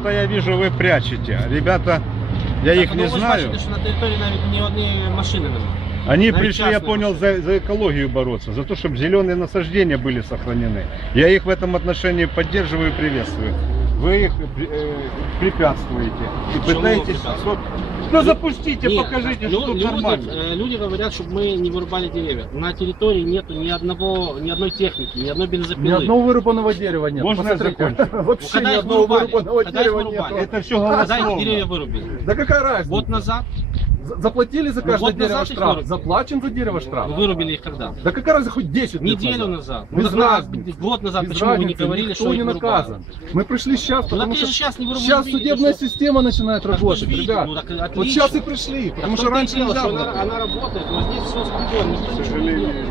Что-то я вижу, вы прячете. Ребята, я их Так, не ну, ви ж знаю. бачите, що на території навіть ні однієї машини немає. Они Навіть пришли, я частные понял, за, за экологию бороться, за то, чтобы зеленые насаждения были сохранены. Я их в этом отношении поддерживаю и приветствую. Вы их э, препятствуете и Почему пытаетесь... препятствуем? Ну запустите, Нет, покажите, лю- что тут люди, нормально. э, люди говорят, чтобы мы не вырубали деревья. На территории нету ни одного, ни одной техники, ни одной бензопилы. Ни одного вырубанного дерева нет. Можно я Посмотри, закончу? Вообще Ну, когда ни их одного вырубали? вырубанного Когда их дерева вырубали? нет. Это все Когда их голословно. деревья вырубили? Да какая разница? Год назад За- Заплатили за Ну, каждое год дерево назад их штраф. вырубили. Заплачен за дерево штраф. вырубили их когда? Да какая разница, хоть 10 лет Неделю назад. назад. Ну, Без так надо- разницы. Год назад. Без Почему вы не разницы, говорили, никто что не их наказан. вырубают? Мы пришли сейчас, Ну, потому так что ты же сейчас не вырубили. сейчас видите, судебная что- система начинает Так вы работать, же видите, ребят. ну, так вот отлично. сейчас и пришли, потому Так что в том-то и раньше дело, нельзя что было. она, она работает, но здесь все спокойно, никто ничего не делает.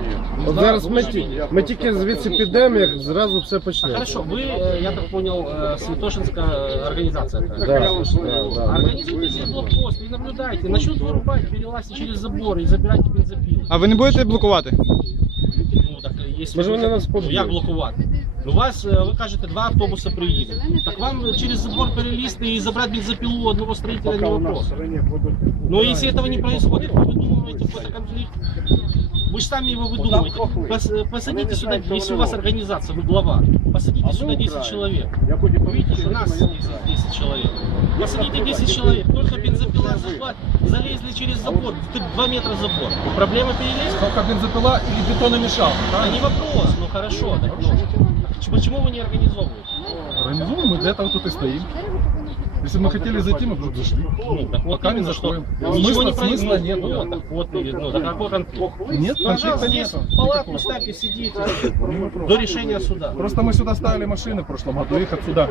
От зараз ми, ті- ми тільки звідси підемо, як зразу все А почнеться. хорошо, вы, э, я так понял, э, Святошинская организация. такая. Да, да, да. Организуйте себе блокпост и наблюдайте. Начнут вырубать, перелазьте через забор и забирайте бензопилу. А ви не будете блокувати? Ну, так, если Може, ви- вони нас ну, поб'ють? як блокувати? У вас, е, ви кажете, два автобуса приїдуть. Так вам через забор перелізти і забрати бензопилу одного строителя не Пока у нас в вопрос. стране будут... Но если этого не происходит, вы выдумываете какой-то конфликт. Вы же сами его выдумываете. Пос- э, Посадите сюда, если у вас организация, вы глава, посадите сюда 10 человек. Я буду Вы видите, что нас здесь 10 человек. Посадите 10 человек, только бензопила зашла, залезли через забор, тут 2 метра забор. Проблема перелезть? Только бензопила или бетономешалка. А не вопрос, ну хорошо. Так, ну, почему вы не организовываете? Организуем, мы для этого тут и стоим. Если бы мы хотели зайти, мы бы зашли. Ну, так вот Пока не заходим. что ничего не Смысла- нет, Ну, вот, так вот, и, ну, так какой конфликт? Нет, конфликта нет. палатку ставьте, сидите до решения суда. Просто мы сюда ставили машины в прошлом году, их отсюда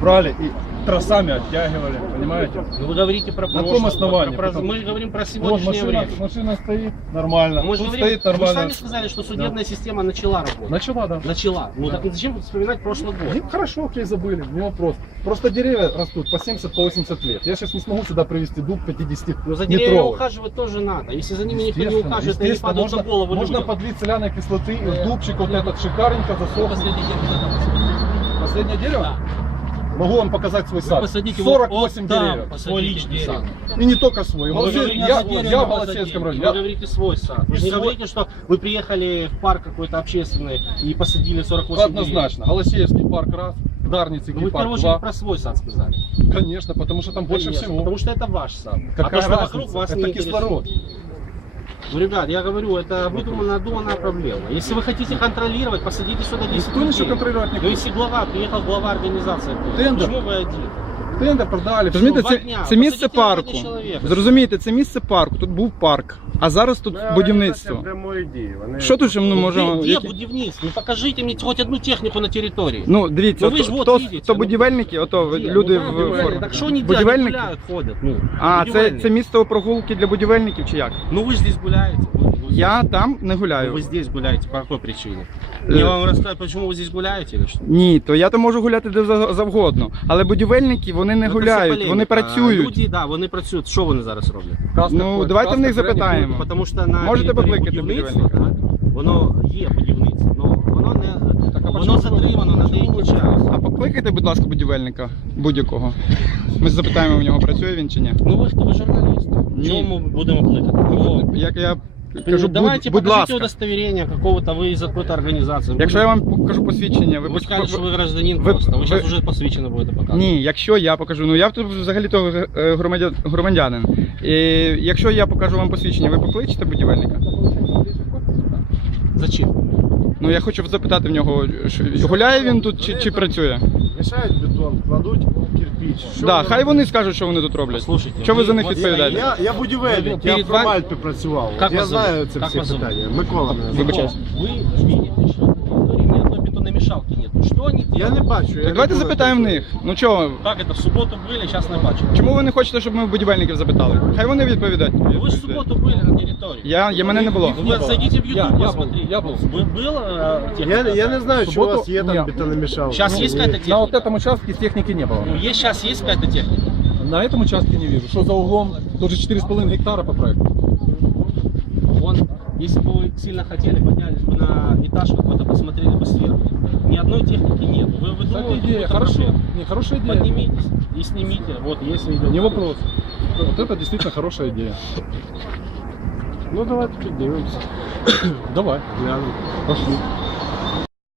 брали и троссами оттягивали, понимаете? Ну, Вы говорите про На прошлое, каком основании? про- про- Потом- мы говорим про Вот сегодняшнее машина, время. машина стоит нормально, Мы же тут говорим, стоит вы нормально. сами сказали, что судебная система начала работать. Начала, да. Начала. Ну так зачем вспоминать прошлый год? Ну, хорошо, окей, забыли, не вопрос. Просто деревья растут по 70, по 80 лет. Я сейчас не смогу сюда привезти дуб 50 Но за деревьями ухаживать тоже надо. Если за ними никто не ухаживает, они падают можно, на голову можно людям. подлить соляной кислоты, и дубчик вот этот шикарненько засохнет. Последний день вот это Последнее дерево? Да. Могу вам показать свой Вы сад. посадите 48 вот там, деревьев. посадите личный дерево. И не только свой. Вы Волосей- говорите, я, свой я, дерево в Волосецком районе. Вы Я- говорите свой сад. Вы же не Свой- говорите, что вы приехали в парк какой-то общественный и посадили 48 Однозначно. Голосеевский парк раз, Дарницкий деревьев. Ну, Вы в парк первую два. очередь про свой сад сказали. Конечно, потому что там больше Конечно, всего. Потому что это ваш сад. а Какая то, что разница? вокруг вас Это не кислород. интересует. Ну, ребят, я говорю, это выдуманная, надуманная проблема. Если вы хотите контролировать, посадите сюда 10 Никто ничего людей. контролировать не Ну, будет. если глава, приехал глава организации, Тендер. почему вы один? Тендер продали. всё. Розумієте, це, це місце парку. Зрозумієте, це місце парку. Тут був парк, а зараз тут будівництво. Прямої дії. Вони... Що тут ще ну, можемо? где, где будівництво? Ну покажите мне хоть одну технику на территории. Ну, дивіться, Ну, ви ж от хто, видите, хто ну. будівельники, ото Где? люди ну, да, в будівельники. формі. Так что они делают? Будівельники? Гуляют, ходят. Ну, А, це, будівельники. це місце прогулки для будівельників чи як? Ну вы же здесь гуляете. Вы- вы- Я там не Ну, гуляю. Вы здесь гуляете. По какой причине? Э, Мне вам рассказать, почему вы здесь гуляете или что? Ні, то я то можу гуляти де за- завгодно. Але будівельники вони не Ну, це гуляють, полеміка. вони працюють. Люди, да, вони працюють. Що вони зараз роблять? Каска Ну, ходит, давайте в них каска, запитаємо. тренинг. Тому що на Можете території покликати будівництва, будівельника? так, воно є будівництво, але воно не Так, а воно почему затримано на ви- деякий почему час. А покликайте, будь ласка, будівельника будь-якого. Ми запитаємо в нього, працює він чи ні. Ну ви хто ви журналіст? Ні. Чому ми будемо кликати? Ну, Як я кажу, давайте будь, будь покажите ласка. удостоверение какого-то ви із якої-то організації. Якщо я вам покажу посвідчення, ви ви поч- скажете, що ви гражданин ви- просто. Ви ви- зараз вже посвідчено будете показувати. Ні, якщо я покажу, ну я тут взагалі то е, громадян, громадянин. І якщо я покажу вам посвідчення, ви покличете будівельника? Зачем? Ну я хочу запитати в нього, що, гуляє він тут чи, чи працює? Мішають бетон, кладуть кирпич. Що Да, ви хай вони скажуть, що вони тут роблять. Слушайте, Що ви за них відповідаєте? Я, я будівельник, Перед я в вами- Промальпі працював. Я вас зовут? знаю це всі вас зовут? питання. Микола мене звуть. Вибачаюсь. Ви видите, що на території ні одної бетономішалки нету. Що вони Я делают? не бачу. я Так давайте не був запитаємо в на них. Ну чого? Как это, в суботу были, сейчас не бачу. Чому ви не хочете, щоб ми в будівельників запитали? Хай вони відповідають. Ну, Вы же в субботу были на территории. Я, я мене не було. Ну, вы зайдите в Я- YouTube, я посмотрите. был, я был. Вы был э, техника? Я, я не знаю, чи у вас є Суботу? там Ні. бетономішалка. Сейчас Ну, есть ні. какая-то На вот техника? этом участке техники не было. Ну, есть, сейчас есть какая-то техника? На этом участке не вижу. Что за углом? Тоже 4,5 гектара по проекту. Вон, если бы вы сильно хотели, поднялись бы на этаж какой-то, посмотрели бы сверху. Ни одной техники нет. Вы Кстати, выдумываете идея, какую-то хорошо. машину. Не, хорошая идея. Поднимитесь и снимите. Вот, есть видео. Не вопрос. Вот это действительно хорошая идея. Ну давайте піднімемося. Давай. Глянемо. Пошли.